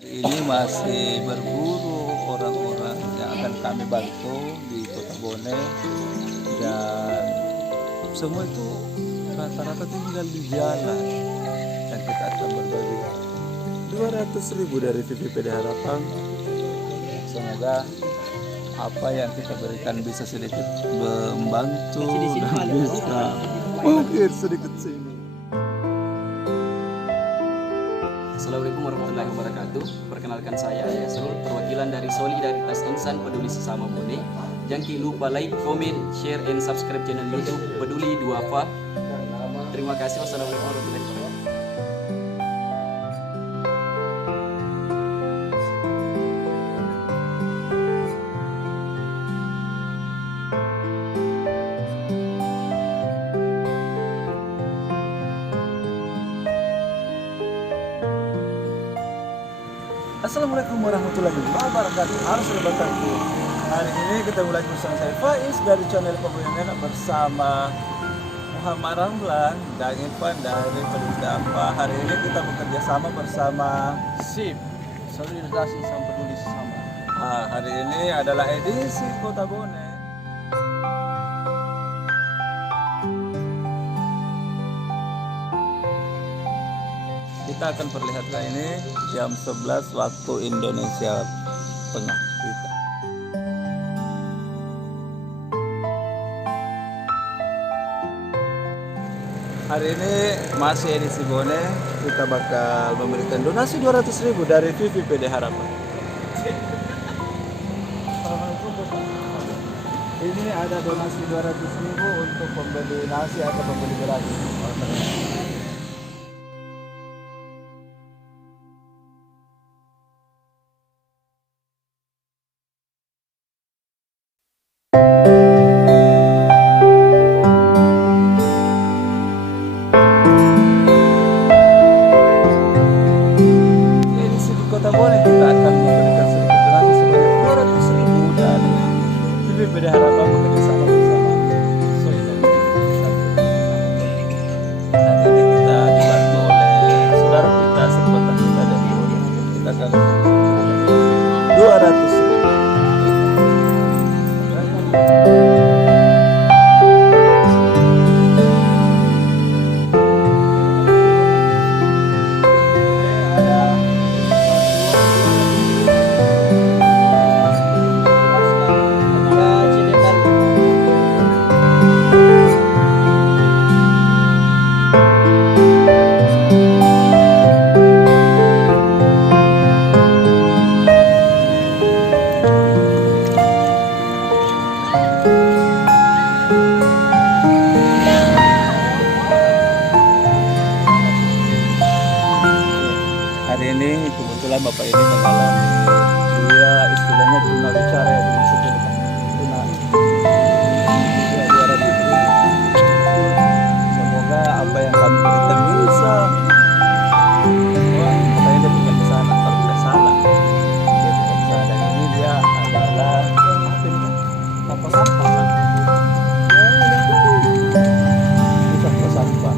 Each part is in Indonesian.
Ini masih berburu orang-orang yang akan kami bantu di Kota Bone, dan semua itu rata-rata tinggal di jalan, dan kita akan berbagi 200.000 dari VVPD Harapan. Semoga apa yang kita berikan bisa sedikit membantu dan bisa mungkin sedikit sini. Assalamualaikum warahmatullahi wabarakatuh. Perkenalkan saya Yasrul, perwakilan dari Solidaritas Insan Peduli Sesama Bone. Jangan lupa like, comment, share, and subscribe channel YouTube Peduli Duafa. Terima kasih. Wassalamualaikum warahmatullahi wabarakatuh. Assalamualaikum warahmatullahi wabarakatuh. Harus lebatanku. Hari ini kita mulai bersama saya Faiz dari channel Pembuatan Enak bersama Muhammad Ramlan dan Irfan dari Peduli Duafa. Hari ini kita bekerja sama bersama SIP, Solidaritas Insan Peduli Sesama. Hari ini adalah edisi Kota Bone. Kita akan perlihatkan ini jam 11 waktu Indonesia Tengah kita. Hari ini masih edisi Bone, kita bakal memberikan donasi 200.000 dari VVPD Harapan. Ini ada donasi 200.000 untuk pembeli nasi atau pembeli beras. Kota Bone kita akan memberikan sedikit donasi sebanyak 200.000 dan VVPD Harapan bekerjasama bersama Solidaritas. Hari ini kita dibantu oleh saudara kita, sahabat kita dari Bone. Kita akan 200.000. Hari ini kebetulan Bapak ini mengalami, dia istilahnya tuna bicara ya, di maksudnya tuna. Semoga apa yang kami berikan bisa. Katanya dia tinggal di sana, kalau tidak salah dia tinggal di sana. Dan ini dia adalah apa ini? Sampah-sampah. Ini sampah-sampah.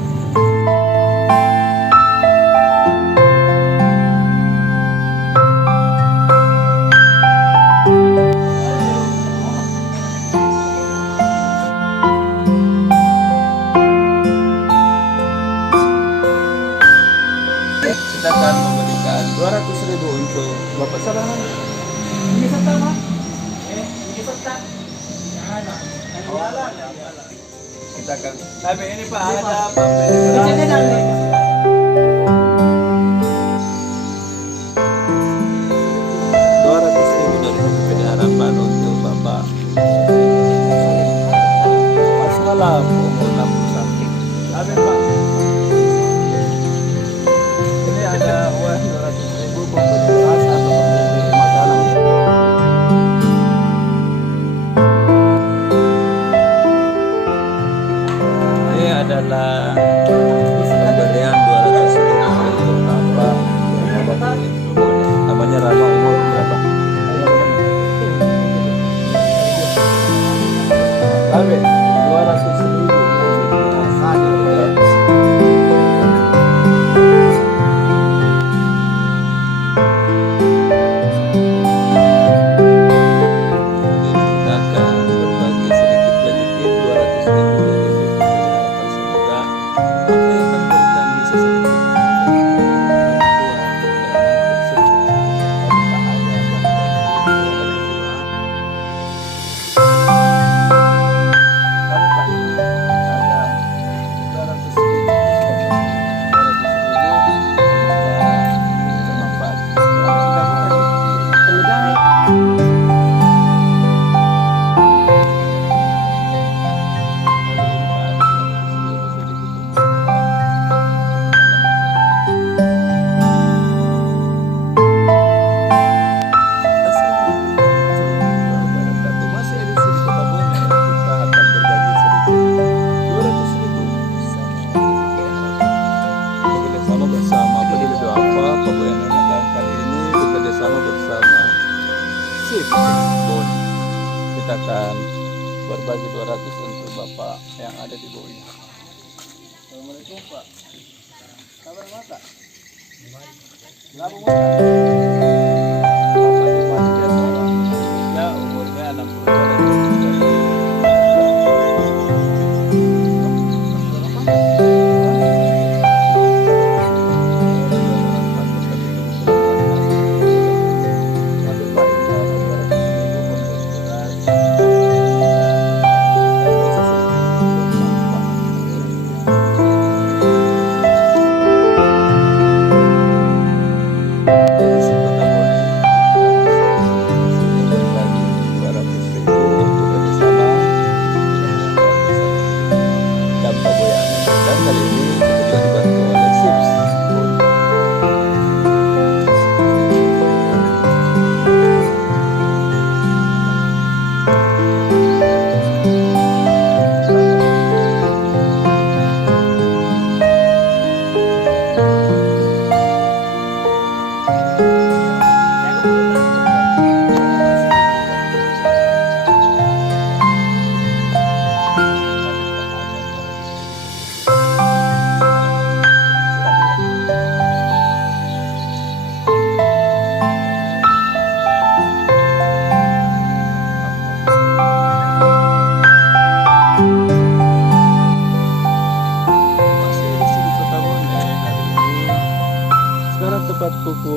Kita akan memberikan 200.000 untuk Bapak Salah. Ini serta Pak? Ini serta. Kita akan. Tapi ini Pak ada pembeli. 200.000 dari VVPD Harapan untuk Bapak. Masalah umur 61. Amin Pak. Ada uang 200.000 pembeli beras atau pembeli makanan. Ini adalah pemberian bersama SIP Bon. Kita akan berbagi 200 untuk Bapak yang ada di bawah ini. Assalamualaikum Pak. Kabar mata? Labung mata. Bapak Iwan biasa ya, umurnya 62 dan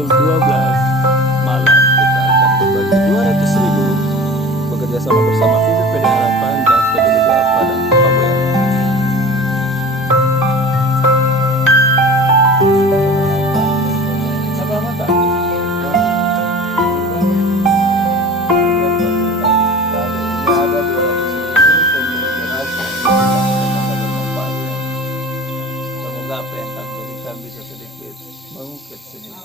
12 malam kita akan berbagi 200.000 bekerja sama bersama VPPD Harapan dan Peduli Duafa dan Paboyan. Apa mata? Ada 200.000 untuk beras semoga apa yang kami berikan bisa sedikit mengungkit senyum.